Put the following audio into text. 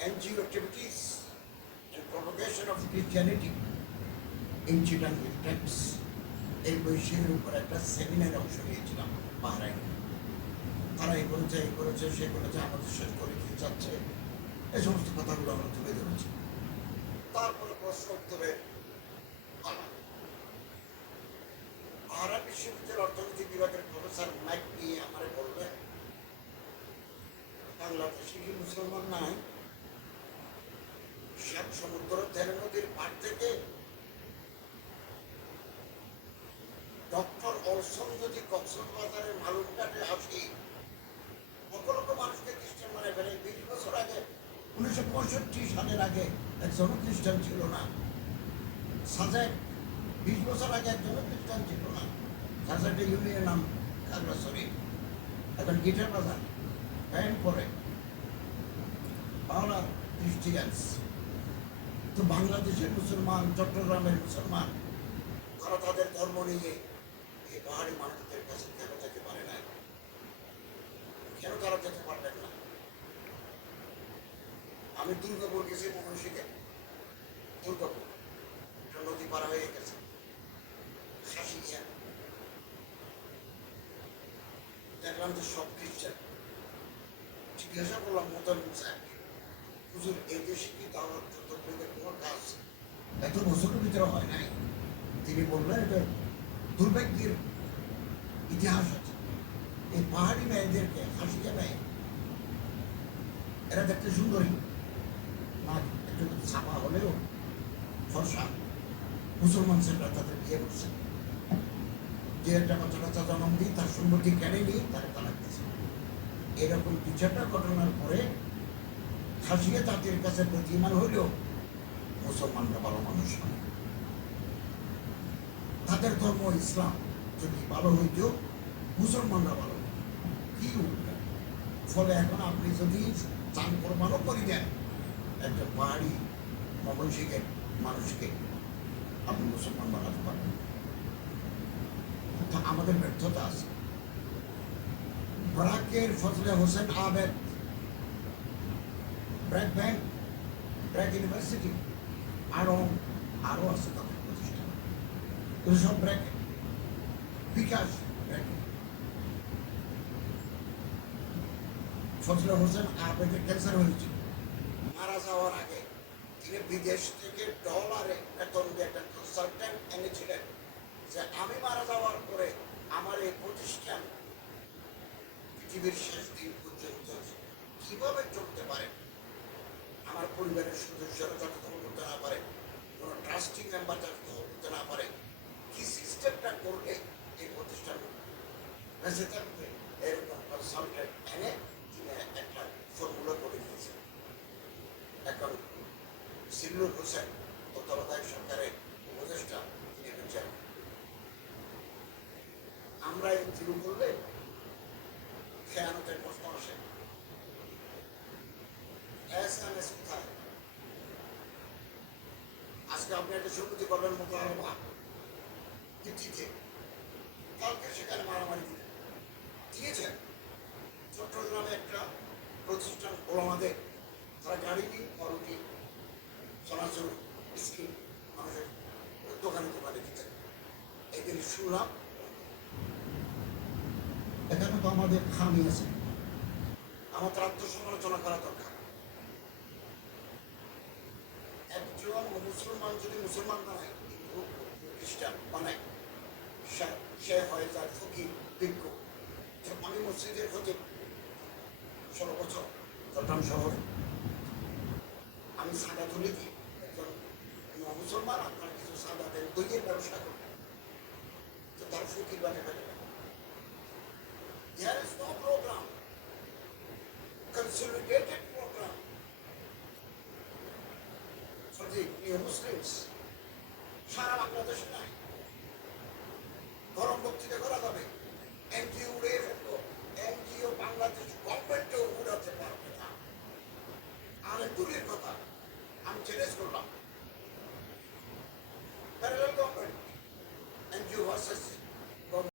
NGO activities and propagation of Christianity in Chittagong Texas এই বৈষয়িকের উপর একটা সেমিনারে অংশ নিয়েছিলাম বাহরাইনে তারা এই করেছে এই করেছে সে করেছে আমাদের শেষ করে দিতে চাচ্ছে এই সমস্ত কথাগুলো আমরা তুলে ধরেছি। তারপরে প্রশ্ন উত্তরে আহরা বিশ্ববিদ্যালয়ের অর্থনীতি বিভাগের প্রফেসর মাইক নিয়ে আমারে বললেন বাংলাদেশে কি মুসলমান নাই? শ্যাম সমুদ্র তেল নদীর পার থেকে ডক্টর অলসন যদি কক্সবাজারের মালুমঘাটে আসি লক্ষ লক্ষ মানুষকে মানে খ্রিস্টান ছিল না। সাজেক, বিশ বছর আগে একজনও খ্রিস্টান ছিল না। সাজেকের নাম খাগড়াছড়ি। গিটার বাজার প্যান্ট পরে খ্রিস্টিয়ানস তো বাংলাদেশের মুসলমান, চট্টগ্রামের মুসলমান, তারা তাদের ধর্ম নিয়ে এই পাহাড়ি মানুষদের কাছে কেন যেতে পারে না? কেন তারা যেতে পারবেন না? আমি দুর্গাপুর গেছি মহর্ষিকে দুর্গাপুর। একটা নদী পার হয়ে গেছে। শাসিয়া দেখলাম যে সব খ্রিস্টান। জিজ্ঞাসা করলাম মতন স্যার এত বছরের ভিতরে হয় নাই। তিনি বললেন, এটা দুর্ভাগ্যের ইতিহাস আছে। এই পাহাড়ি মেয়েদেরকে হাসিয়ে মেয়ে, এরা দেখতে সুন্দরী। না, একটু ছাপা হলেও ফর্সা। মুসলমান ছেলেরা তাদের বিয়ে করছে। যে একটা বাচ্চা কাচ্চা জন্ম দিই তার সম্মতি কেড়ে নিয়ে তারা তালাক দিচ্ছে এরকম দু চারটা ঘটনার পরে খাসিয়া তাদের কাছে প্রতিমান হইলেও মুসলমানরা ভালো মানুষ নয়। তাদের ধর্ম ইসলাম যদি ভালো হইত, মুসলমানরা ভালো। কি ফলে এখন আপনি যদি চান কোরবানও করে দেন, একটা পাহাড়ি মমনসিকের মানুষকে, আপনি মুসলমান বানাতে পারবেন। আমাদের ব্যর্থতা আছে। ব্রাকের ফজলে হোসেন আবেদ ব্র্যাক ব্যাংক, ব্র্যাক ইউনিভার্সিটি আরও আরও আছে তাদের প্রতিষ্ঠান। সব ব্র্যাকেট বিকাশ ফজলে হোসেন আবেদের ক্যান্সার হয়েছিল মারা যাওয়ার আগে তিনি বিদেশ থেকে ডলারে বেতন দিয়ে একটা কনসালটেন্ট এনেছিলেন যে, আমি মারা যাওয়ার পরে আমার এই প্রতিষ্ঠান পৃথিবীর শেষ দিন পর্যন্ত কীভাবে চলতে পারে? আমার পরিবারের সদস্যরা যাতে করতে না পারে, কোনো ট্রাস্টি মেম্বার যাতে করতে না পারে, কি সিস্টেমটা করলে এই প্রতিষ্ঠান এরকম কনসালটেন্ট এনে তিনি একটা ফর্মুলা করে দিয়েছেন। এখন সিল্লুর হোসেন, তত্ত্বাবধায়ক সরকারের উপদেষ্টা, তিনি চেয়ারম্যান আমরা শুরু করলে খেয়ানতের প্রশ্ন আসে। এস আজকে আপনি একটা সমিতি করবেন মোতারবা ভিত্তিতে কালকে সেখানে মারামারি দিয়েছেন। চট্টগ্রামে একটা প্রতিষ্ঠান ওলামাদের তারা গাড়ি নিয়ে করুটি চলাচল স্কিম মানুষের দোকানে দোকানে দিতেন এদের শুনলাম। এখানে তো আমাদের খামি আছে। আমাদের আত্মসমালোচনা করা দরকার। একজন মুসলমান যদি মুসলমান খ্রিস্টান বানায় সে- হয়ে যায় ফকির আমি মসজিদের হতে ষোলো বছর চট্টগ্রাম শহরে। আমি সাদা তুলে দিই একজন মুসলমান আপনার কিছু সাদা দেন দইয়ের ব্যবসা করি তো তার ফকির বানিয়ে ফেলে There is no program, consolidated Sikh, near Muslims. সারা বাংলাদেশে নাই ধরম বক্তৃতা করা যাবে। এনজিও উড়িয়ে ফেলব এনজিও বাংলাদেশ গভর্নমেন্টও উড়াতে পারবে না আর দূরের কথা আমি চ্যালেঞ্জ করলাম। Parallel government NGO versus